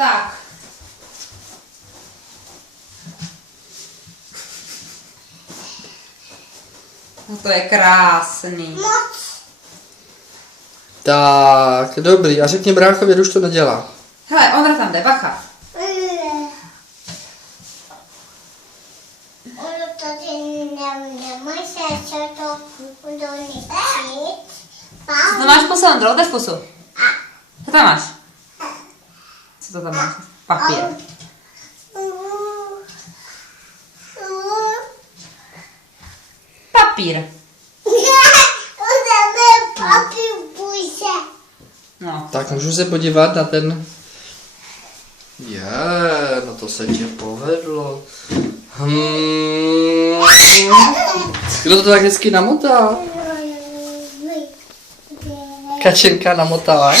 Tak. No to je krásný. Tak, dobrý. A řekni bráchovi, že už to nedělá. Hele, Ondra tam jde, bacha. Co to máš pusu, Ondro? Ukaž pusu. Co tam máš? Co to tam máš? Papír. Papír. No. Tak můžu se podívat na ten... no to se ti povedlo. Kdo to tak hezky namotá? Kačenka namotala.